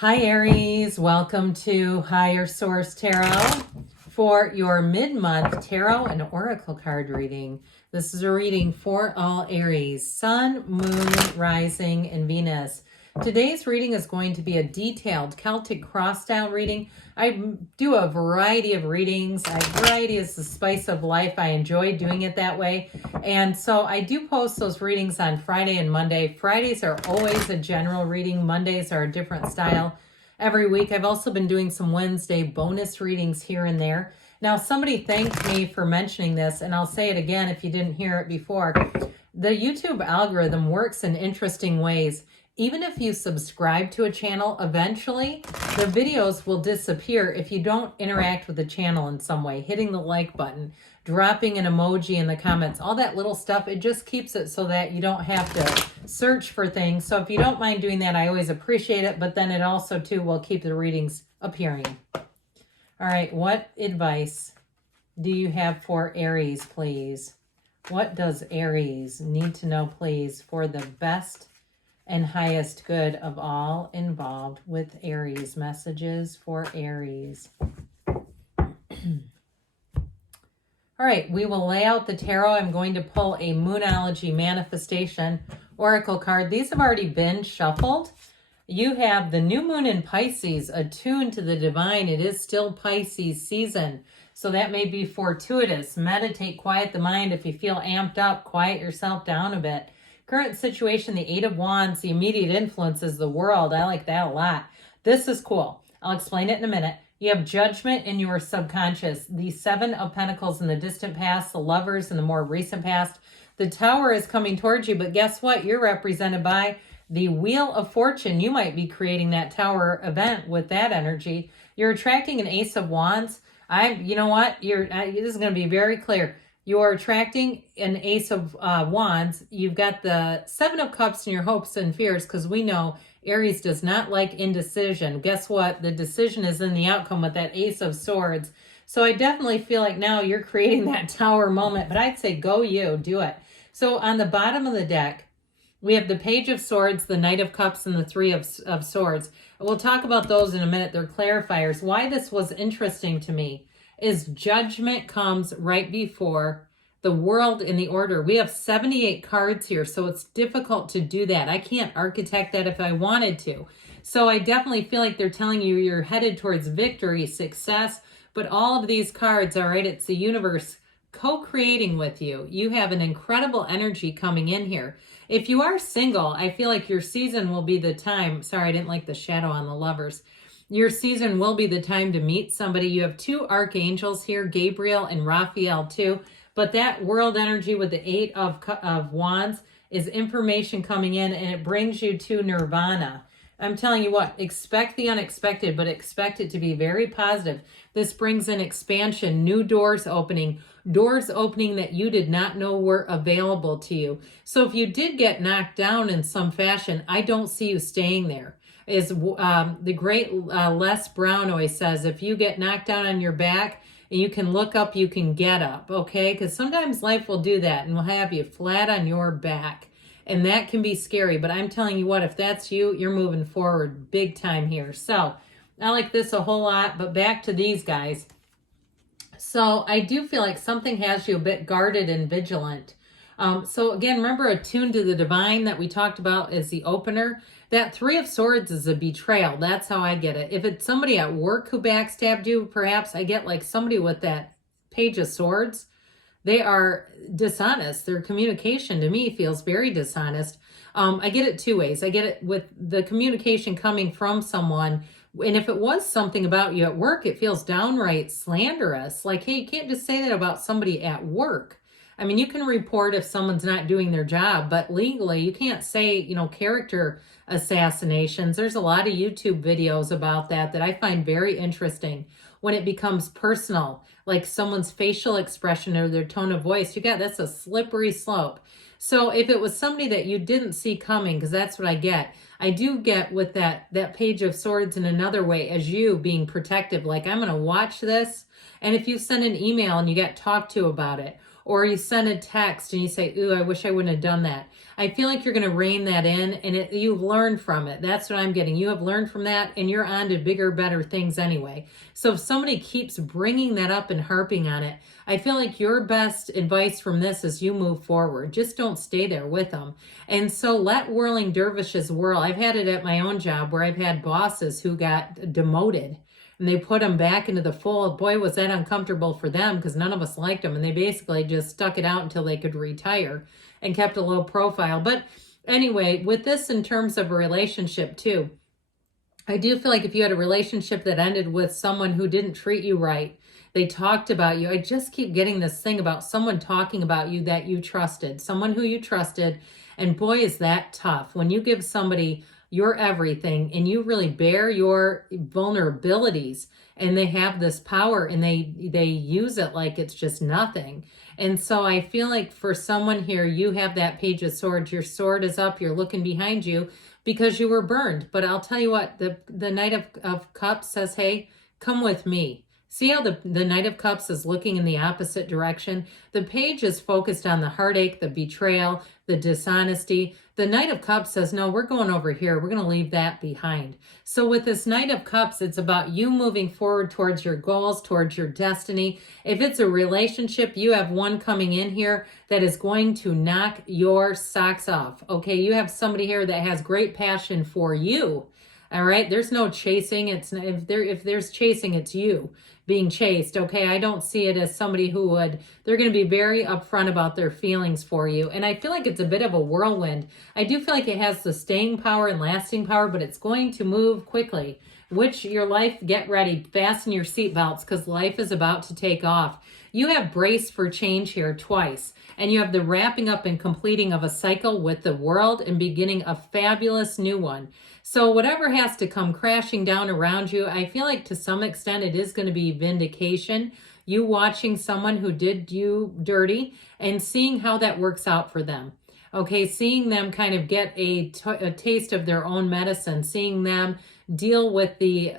Hi Aries, welcome to Higher Source Tarot for your mid-month tarot and oracle card reading. This is a reading for all Aries, Sun, Moon, Rising, and Venus. Today's reading is going to be a detailed Celtic cross-style reading. I do a variety of readings. Variety is the spice of life. I enjoy doing it that way. And so I do post those readings on Friday and Monday. Fridays are always a general reading. Mondays are a different style every week. I've also been doing some Wednesday bonus readings here and there. Now, somebody thanked me for mentioning this, and I'll say it again if you didn't hear it before. The YouTube algorithm works in interesting ways. Even if you subscribe to a channel, eventually the videos will disappear if you don't interact with the channel in some way. Hitting the like button, dropping an emoji in the comments, all that little stuff, it just keeps it so that you don't have to search for things. So if you don't mind doing that, I always appreciate it, but then it also too will keep the readings appearing. All right, what advice do you have for Aries, please? What does Aries need to know, please, for the best and highest good of all involved with Aries? Messages for Aries. All right, we will lay out the tarot. I'm going to pull a Moonology Manifestation Oracle card. These have already been shuffled. You have the new moon in Pisces, attuned to the divine. It is still Pisces season, so that may be fortuitous. Meditate, quiet the mind. If you feel amped up, quiet yourself down a bit. Current situation, the Eight of Wands, the immediate influence is the world. I like that a lot. This is cool. I'll explain it in a minute. You have judgment in your subconscious. The Seven of Pentacles in the distant past, the Lovers in the more recent past. The Tower is coming towards you, but guess what? You're represented by the Wheel of Fortune. You might be creating that Tower event with that energy. You're attracting an Ace of Wands. You know what? This is going to be very clear. You're attracting an Ace of Wands. You've got the Seven of Cups in your hopes and fears, because we know Aries does not like indecision. Guess what? The decision is in the outcome with that Ace of Swords. So I definitely feel like now you're creating that Tower moment, but I'd say go you, do it. So on the bottom of the deck, we have the Page of Swords, the Knight of Cups, and the Three of Swords. We'll talk about those in a minute. They're clarifiers. Why this was interesting to me is judgment comes right before the world in the order. We have 78 cards here, so it's difficult to do that. I can't architect that if I wanted to. So I definitely feel like they're telling you you're headed towards victory, success, but all of these cards, all right, it's the universe co-creating with you. You have an incredible energy coming in here. If you are single, I feel like your season will be the time. Sorry, I didn't like the shadow on the Lovers. Your season will be the time to meet somebody. You have two archangels here, Gabriel and Raphael too. But that world energy with the Eight of Wands is information coming in, and it brings you to nirvana. I'm telling you what, expect the unexpected, but expect it to be very positive. This brings in expansion, new doors opening that you did not know were available to you. So if you did get knocked down in some fashion, I don't see you staying there. Is the great Les Brown always says, if you get knocked down on your back and you can look up, you can get up, okay? Because sometimes life will do that and will have you flat on your back. And that can be scary. But I'm telling you what, if that's you, you're moving forward big time here. So I like this a whole lot, but back to these guys. So I do feel like something has you a bit guarded and vigilant. So again, remember attuned to the divine that we talked about as the opener. That Three of Swords is a betrayal. That's how I get it. If it's somebody at work who backstabbed you, perhaps I get like somebody with that Page of Swords. They are dishonest. Their communication to me feels very dishonest. I get it two ways. I get it with the communication coming from someone. And if it was something about you at work, it feels downright slanderous. Like, hey, you can't just say that about somebody at work. I mean, you can report if someone's not doing their job, but legally you can't say, character assassinations. There's a lot of YouTube videos about that I find very interesting when it becomes personal, like someone's facial expression or their tone of voice. That's a slippery slope. So if it was somebody that you didn't see coming, because that's what I get. I do get with that Page of Swords in another way as you being protective, like I'm going to watch this. And if you send an email and you get talked to about it, or you send a text and you say, ooh, I wish I wouldn't have done that. I feel like you're going to rein that in, and you've learned from it. That's what I'm getting. You have learned from that, and you're on to bigger, better things anyway. So if somebody keeps bringing that up and harping on it, I feel like your best advice from this is you move forward. Just don't stay there with them. And so let whirling dervishes whirl. I've had it at my own job where I've had bosses who got demoted, and they put them back into the fold. Boy, was that uncomfortable for them, because none of us liked them. And they basically just stuck it out until they could retire and kept a low profile. But anyway, with this in terms of a relationship too, I do feel like if you had a relationship that ended with someone who didn't treat you right, they talked about you. I just keep getting this thing about someone talking about you that you trusted, someone who you trusted. And boy, is that tough. When you give somebody your everything and you really bear your vulnerabilities, and they have this power and they use it like it's just nothing. And so I feel like for someone here, you have that Page of Swords. Your sword is up. You're looking behind you because you were burned. But I'll tell you what, the Knight of Cups says, hey, come with me. See how the Knight of Cups is looking in the opposite direction? The Page is focused on the heartache, the betrayal, the dishonesty. The Knight of Cups says, no, we're going over here. We're going to leave that behind. So with this Knight of Cups, it's about you moving forward towards your goals, towards your destiny. If it's a relationship, you have one coming in here that is going to knock your socks off. Okay, you have somebody here that has great passion for you. All right, there's no chasing. It's if there's chasing, it's you being chased. Okay, I don't see it as somebody who would. They're going to be very upfront about their feelings for you, and I feel like it's a bit of a whirlwind. I do feel like it has the staying power and lasting power, but it's going to move quickly. Which your life, get ready, fasten your seatbelts, because life is about to take off. You have brace for change here twice, and you have the wrapping up and completing of a cycle with the world and beginning a fabulous new one. So whatever has to come crashing down around you, I feel like to some extent it is going to be vindication. You watching someone who did you dirty and seeing how that works out for them. Okay, seeing them kind of get a taste of their own medicine, seeing them deal with the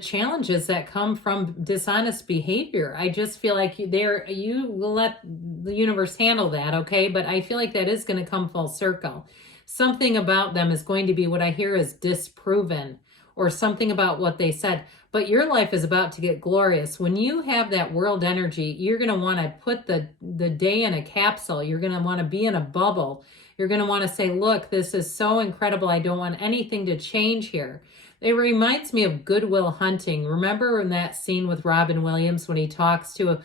challenges that come from dishonest behavior. I just feel like you will let the universe handle that, okay? But I feel like that is going to come full circle. Something about them is going to be what I hear is disproven, or something about what they said. But your life is about to get glorious. When you have that world energy, you're going to want to put the day in a capsule. You're going to want to be in a bubble. You're going to want to say, look, this is so incredible. I don't want anything to change here. It reminds me of Good Will Hunting. Remember in that scene with Robin Williams when he talks to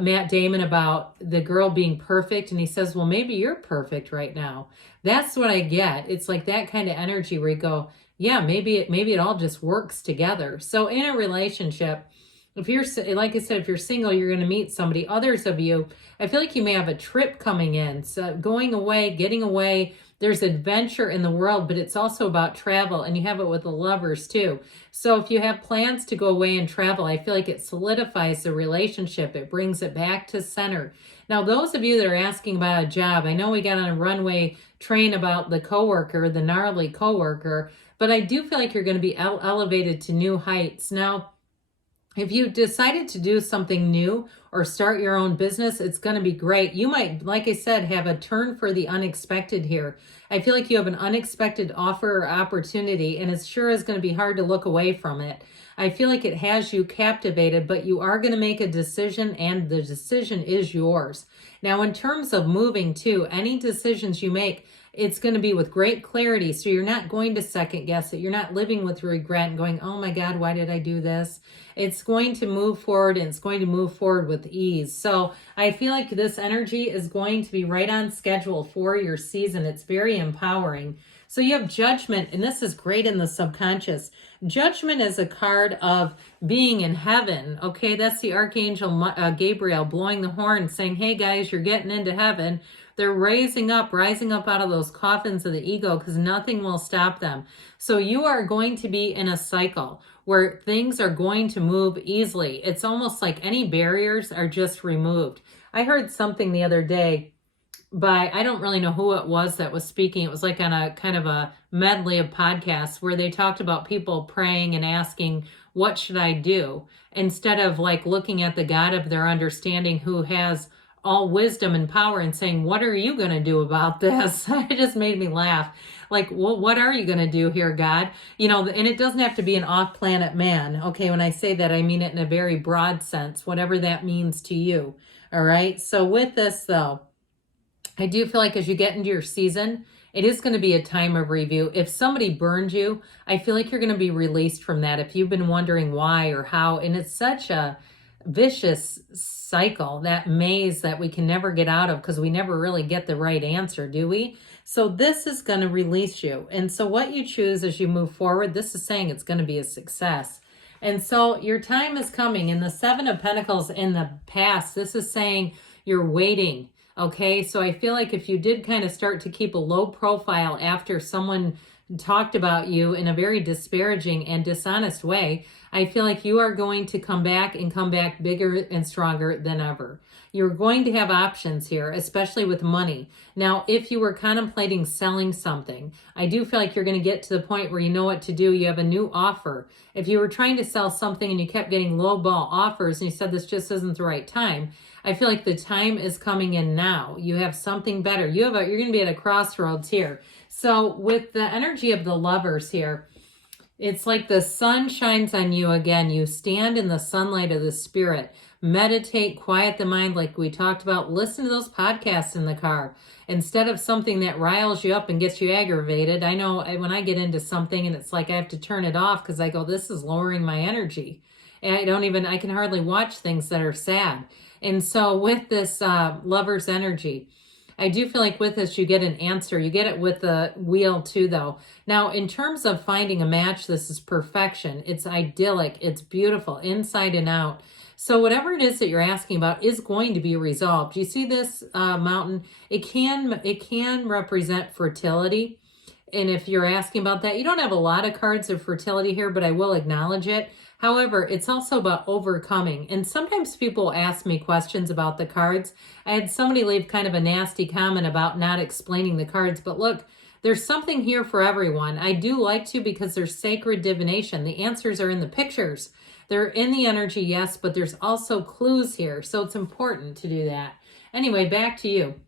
Matt Damon about the girl being perfect, and he says, well, maybe you're perfect right now. That's what I get. It's like that kind of energy where you go, yeah, maybe it all just works together. So in a relationship, if you're, like I said, if you're single, you're going to meet somebody. Others of you, I feel like you may have a trip coming in. So going away, getting away, there's adventure in the world, but it's also about travel, and you have it with the lovers too. So if you have plans to go away and travel, I feel like it solidifies the relationship. It brings it back to center. Now, those of you that are asking about a job, I know we got on a runway train about the coworker, the gnarly coworker, but I do feel like you're going to be elevated to new heights. Now, if you decided to do something new or start your own business, it's going to be great. You might, like I said, have a turn for the unexpected here. I feel like you have an unexpected offer or opportunity, and it sure is going to be hard to look away from it. I feel like it has you captivated, but you are going to make a decision, and the decision is yours. Now, in terms of moving too, any decisions you make, it's going to be with great clarity. So you're not going to second guess it. You're not living with regret and going, oh my God, why did I do this? It's going to move forward, and it's going to move forward with ease. So I feel like this energy is going to be right on schedule for your season. It's very empowering. So you have Judgment, and this is great in the subconscious. Judgment is a card of being in heaven. Okay, that's the Archangel Gabriel blowing the horn saying, hey guys, you're getting into heaven. They're rising up out of those coffins of the ego, because nothing will stop them. So you are going to be in a cycle where things are going to move easily. It's almost like any barriers are just removed. I heard something the other day by, I don't really know who it was that was speaking. It was like on a kind of a medley of podcasts where they talked about people praying and asking, what should I do? Instead of like looking at the God of their understanding who has all wisdom and power and saying, what are you going to do about this? It just made me laugh. Like, well, what are you going to do here, God? You know, and it doesn't have to be an off-planet man. Okay, when I say that, I mean it in a very broad sense, whatever that means to you. All right, so with this though, I do feel like as you get into your season, it is going to be a time of review. If somebody burned you, I feel like you're going to be released from that. If you've been wondering why or how, and it's such a vicious cycle, that maze that we can never get out of because we never really get the right answer, do we? So this is going to release you. And so what you choose as you move forward, this is saying it's going to be a success. And so your time is coming. In the Seven of Pentacles in the past, this is saying you're waiting. Okay, so I feel like if you did kind of start to keep a low profile after someone talked about you in a very disparaging and dishonest way, I feel like you are going to come back and come back bigger and stronger than ever. You're going to have options here, especially with money. Now, if you were contemplating selling something, I do feel like you're going to get to the point where you know what to do. You have a new offer. If you were trying to sell something and you kept getting lowball offers and you said this just isn't the right time, I feel like the time is coming in now. You have something better. You're going to be at a crossroads here. So with the energy of the Lovers here, it's like the sun shines on you again. You stand in the sunlight of the Spirit. Meditate, quiet the mind like we talked about. Listen to those podcasts in the car. Instead of something that riles you up and gets you aggravated. I know when I get into something and it's like I have to turn it off because I go, this is lowering my energy. And I can hardly watch things that are sad. And so with this Lover's energy, I do feel like with this, you get an answer. You get it with the wheel too, though. Now, in terms of finding a match, this is perfection. It's idyllic. It's beautiful inside and out. So whatever it is that you're asking about is going to be resolved. You see this mountain? It can represent fertility. And if you're asking about that, you don't have a lot of cards of fertility here, but I will acknowledge it. However, it's also about overcoming. And sometimes people ask me questions about the cards. I had somebody leave kind of a nasty comment about not explaining the cards, but look, there's something here for everyone. I do like to because there's sacred divination. The answers are in the pictures. They're in the energy, yes, but there's also clues here. So it's important to do that. Anyway, back to you.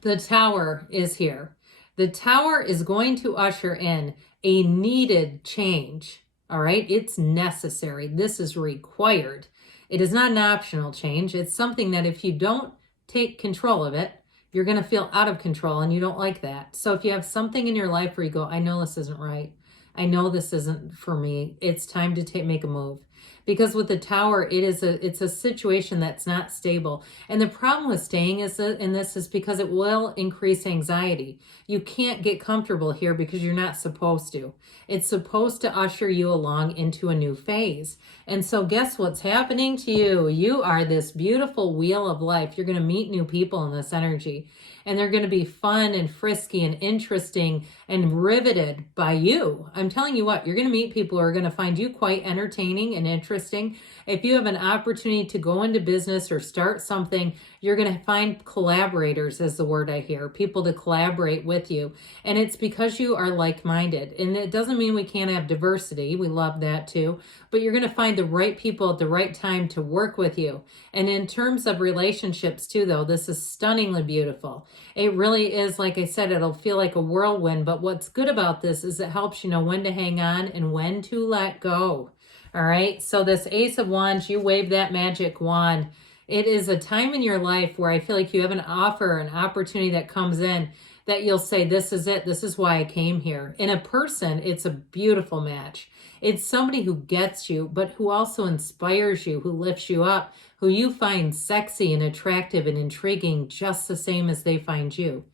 The Tower is here. The Tower is going to usher in a needed change. All right, it's necessary. This is required. It is not an optional change. It's something that if you don't take control of it, you're going to feel out of control and you don't like that. So if you have something in your life where you go, I know this isn't right. I know this isn't for me. It's time to make a move. Because with the Tower, it's a situation that's not stable. And the problem with staying in this is because it will increase anxiety. You can't get comfortable here because you're not supposed to. It's supposed to usher you along into a new phase. And so guess what's happening to you? You are this beautiful wheel of life. You're going to meet new people in this energy. And they're going to be fun and frisky and interesting and riveted by you. I'm telling you what, you're going to meet people who are going to find you quite entertaining and interesting. If you have an opportunity to go into business or start something, you're going to find collaborators, is the word I hear, people to collaborate with you. And it's because you are like-minded. And it doesn't mean we can't have diversity. We love that too. But you're going to find the right people at the right time to work with you. And in terms of relationships too, though, this is stunningly beautiful. It really is, like I said, it'll feel like a whirlwind. But what's good about this is it helps you know when to hang on and when to let go. All right, so this Ace of Wands, you wave that magic wand. It is a time in your life where I feel like you have an offer, an opportunity that comes in that you'll say, this is it. This is why I came here. In a person, it's a beautiful match. It's somebody who gets you, but who also inspires you, who lifts you up, who you find sexy and attractive and intriguing just the same as they find you.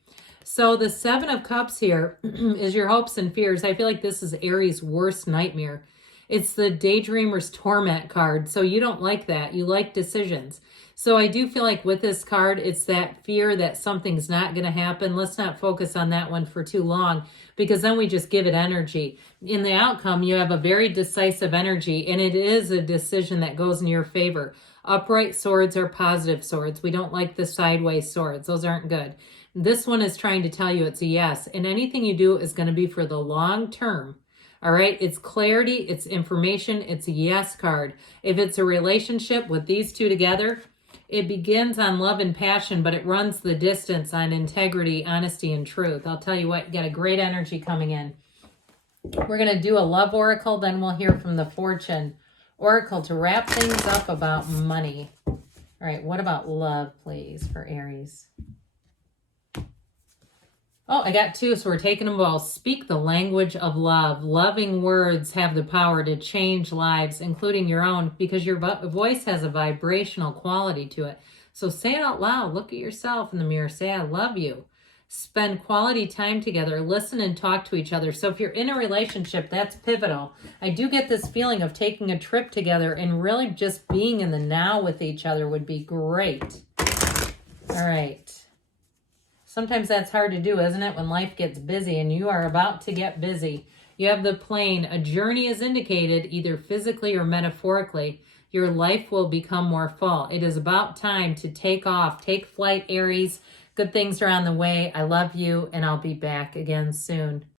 So the Seven of Cups here is your hopes and fears. I feel like this is Aries' worst nightmare. It's the Daydreamer's Torment card. So you don't like that. You like decisions. So I do feel like with this card, it's that fear that something's not going to happen. Let's not focus on that one for too long, because then we just give it energy. In the outcome, you have a very decisive energy, and it is a decision that goes in your favor. Upright swords are positive swords. We don't like the sideways swords. Those aren't good. This one is trying to tell you it's a yes, and anything you do is going to be for the long term. All right, it's clarity, it's information, it's a yes card. If it's a relationship with these two together, it begins on love and passion, but it runs the distance on integrity, honesty, and truth. I'll tell you what, you got a great energy coming in. We're going to do a love oracle, then we'll hear from the fortune oracle to wrap things up about money. All right, what about love, please, for Aries? Oh, I got two, so we're taking them both. Speak the language of love. Loving words have the power to change lives, including your own, because your voice has a vibrational quality to it. So say it out loud. Look at yourself in the mirror. Say, I love you. Spend quality time together. Listen and talk to each other. So if you're in a relationship, that's pivotal. I do get this feeling of taking a trip together and really just being in the now with each other would be great. All right. Sometimes that's hard to do, isn't it, when life gets busy, and you are about to get busy. You have the plane. A journey is indicated, either physically or metaphorically. Your life will become more full. It is about time to take off. Take flight, Aries. Good things are on the way. I love you, and I'll be back again soon.